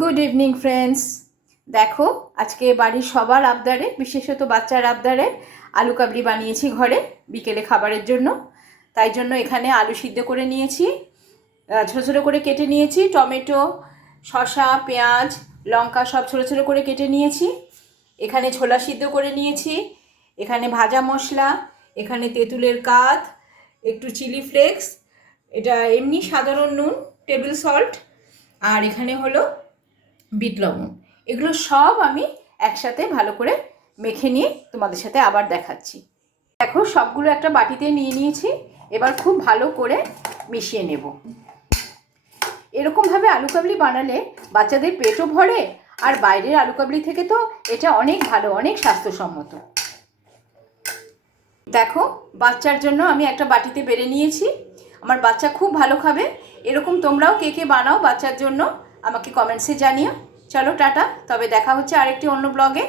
Good evening friends. দেখো, আজকে বাড়ির সবার আবদারে, বিশেষত বাচ্চার আবদারে আলু কাবলি বানিয়েছি ঘরে বিকেলে খাবারের জন্য। তাই জন্য এখানে আলু সিদ্ধ করে নিয়েছি, ছোটো ছোটো করে কেটে নিয়েছি। টমেটো, শসা, পেঁয়াজ, লঙ্কা সব ছোটো ছোটো করে কেটে নিয়েছি। এখানে ছোলা সিদ্ধ করে নিয়েছি। এখানে ভাজা মশলা, এখানে তেঁতুলের কাঠ, একটু চিলি ফ্লেক্স, এটা এমনি সাধারণ নুন, টেবিল সল্ট, আর এখানে হলো বিট লবণ। এগুলো সব আমি একসাথে ভালো করে মেখে নিয়ে তোমাদের সাথে আবার দেখাচ্ছি। দেখো, সবগুলো একটা বাটিতে নিয়ে নিয়েছি। এবার খুব ভালো করে মিশিয়ে নেব। এরকমভাবে আলু কাবলি বানালে বাচ্চাদের পেটও ভরে, আর বাইরের আলু কাবলি থেকে তো এটা অনেক ভালো, অনেক স্বাস্থ্যসম্মত। দেখো, বাচ্চার জন্য আমি একটা বাটিতে বেড়ে নিয়েছি। আমার বাচ্চা খুব ভালো খাবে। এরকম তোমরাও কে কে বানাও বাচ্চার জন্য, আমাকে কমেন্টসে জানিও। চলো টাটা, তবে দেখা হচ্ছে আরেকটি অন্য ব্লগে।